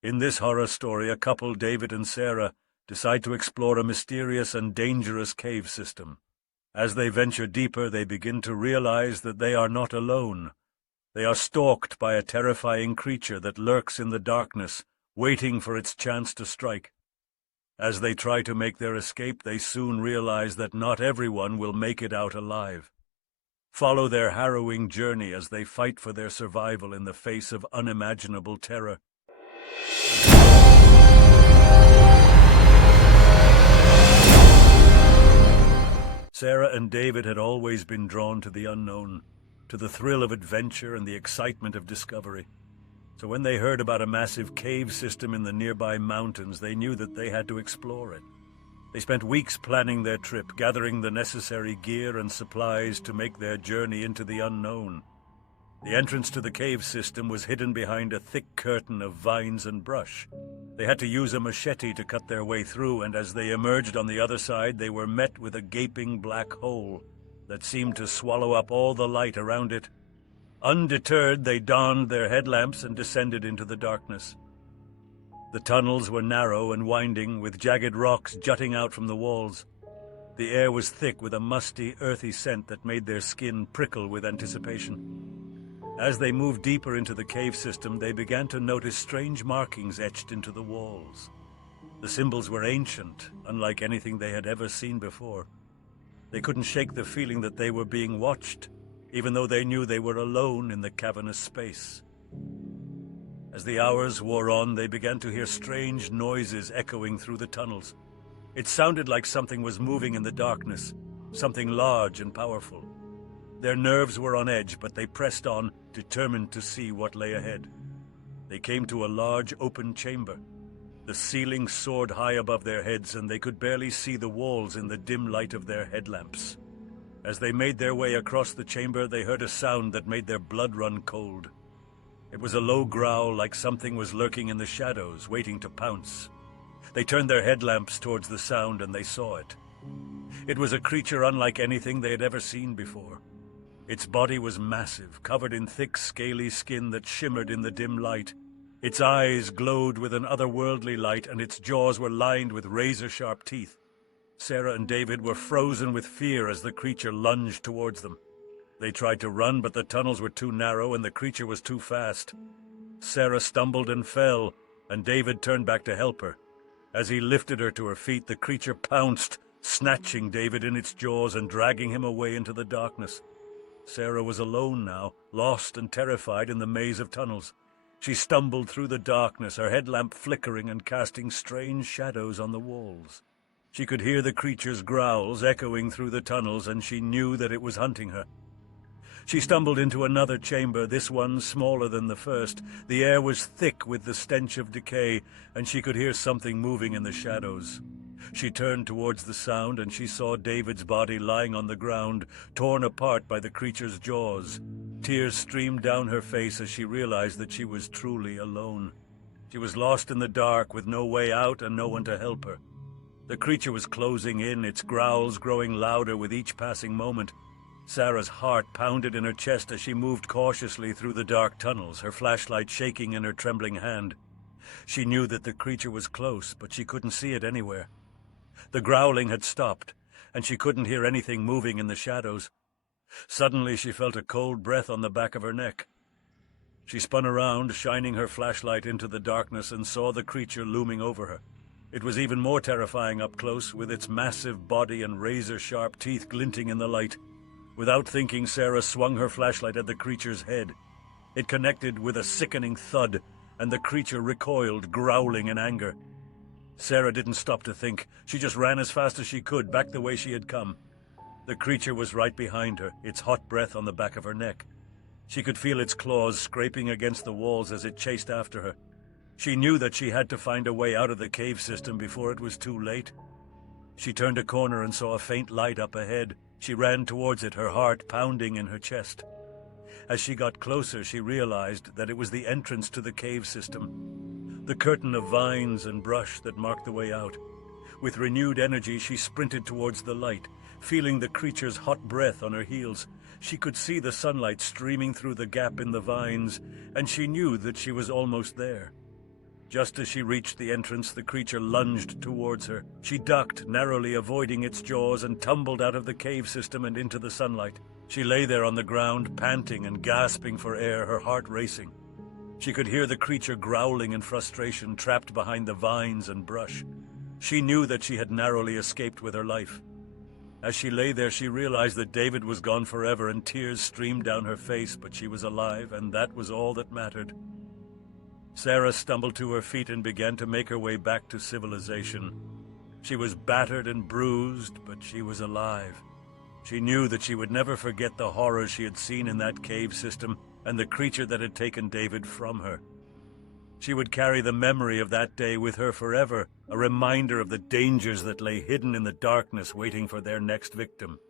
In this horror story, a couple, David and Sarah, decide to explore a mysterious and dangerous cave system. As they venture deeper, they begin to realize that they are not alone. They are stalked by a terrifying creature that lurks in the darkness, waiting for its chance to strike. As they try to make their escape, they soon realize that not everyone will make it out alive. Follow their harrowing journey as they fight for their survival in the face of unimaginable terror. Sarah and David had always been drawn to the unknown, to the thrill of adventure and the excitement of discovery. So when they heard about a massive cave system in the nearby mountains, they knew that they had to explore it. They spent weeks planning their trip, gathering the necessary gear and supplies to make their journey into the unknown. The entrance to the cave system was hidden behind a thick curtain of vines and brush. They had to use a machete to cut their way through, and as they emerged on the other side, they were met with a gaping black hole that seemed to swallow up all the light around it. Undeterred, they donned their headlamps and descended into the darkness. The tunnels were narrow and winding, with jagged rocks jutting out from the walls. The air was thick with a musty, earthy scent that made their skin prickle with anticipation. As they moved deeper into the cave system, they began to notice strange markings etched into the walls. The symbols were ancient, unlike anything they had ever seen before. They couldn't shake the feeling that they were being watched, even though they knew they were alone in the cavernous space. As the hours wore on, they began to hear strange noises echoing through the tunnels. It sounded like something was moving in the darkness, something large and powerful. Their nerves were on edge, but they pressed on, determined to see what lay ahead. They came to a large open chamber. The ceiling soared high above their heads, and they could barely see the walls in the dim light of their headlamps. As they made their way across the chamber, they heard a sound that made their blood run cold. It was a low growl, like something was lurking in the shadows, waiting to pounce. They turned their headlamps towards the sound, and they saw it. It was a creature unlike anything they had ever seen before. Its body was massive, covered in thick, scaly skin that shimmered in the dim light. Its eyes glowed with an otherworldly light, and its jaws were lined with razor-sharp teeth. Sarah and David were frozen with fear as the creature lunged towards them. They tried to run, but the tunnels were too narrow and the creature was too fast. Sarah stumbled and fell, and David turned back to help her. As he lifted her to her feet, the creature pounced, snatching David in its jaws and dragging him away into the darkness. Sarah was alone now, lost and terrified in the maze of tunnels. She stumbled through the darkness, her headlamp flickering and casting strange shadows on the walls. She could hear the creature's growls echoing through the tunnels, and she knew that it was hunting her. She stumbled into another chamber, this one smaller than the first. The air was thick with the stench of decay, and she could hear something moving in the shadows. She turned towards the sound, and she saw David's body lying on the ground, torn apart by the creature's jaws. Tears streamed down her face as she realized that she was truly alone. She was lost in the dark, with no way out and no one to help her. The creature was closing in, its growls growing louder with each passing moment. Sarah's heart pounded in her chest as she moved cautiously through the dark tunnels, her flashlight shaking in her trembling hand. She knew that the creature was close, but she couldn't see it anywhere. The growling had stopped, and she couldn't hear anything moving in the shadows. Suddenly she felt a cold breath on the back of her neck. She spun around, shining her flashlight into the darkness, and saw the creature looming over her. It was even more terrifying up close, with its massive body and razor-sharp teeth glinting in the light. Without thinking, Sarah swung her flashlight at the creature's head. It connected with a sickening thud, and the creature recoiled, growling in anger. Sarah didn't stop to think. She just ran as fast as she could, back the way she had come. The creature was right behind her, its hot breath on the back of her neck. She could feel its claws scraping against the walls as it chased after her. She knew that she had to find a way out of the cave system before it was too late. She turned a corner and saw a faint light up ahead. She ran towards it, her heart pounding in her chest. As she got closer, she realized that it was the entrance to the cave system, the curtain of vines and brush that marked the way out. With renewed energy, she sprinted towards the light, feeling the creature's hot breath on her heels. She could see the sunlight streaming through the gap in the vines, and she knew that she was almost there. Just as she reached the entrance, the creature lunged towards her. She ducked, narrowly avoiding its jaws, and tumbled out of the cave system and into the sunlight. She lay there on the ground, panting and gasping for air, her heart racing. She could hear the creature growling in frustration, trapped behind the vines and brush. She knew that she had narrowly escaped with her life. As she lay there, she realized that David was gone forever, and tears streamed down her face, but she was alive, and that was all that mattered. Sarah stumbled to her feet and began to make her way back to civilization. She was battered and bruised, but she was alive. She knew that she would never forget the horrors she had seen in that cave system and the creature that had taken David from her. She would carry the memory of that day with her forever, a reminder of the dangers that lay hidden in the darkness waiting for their next victim.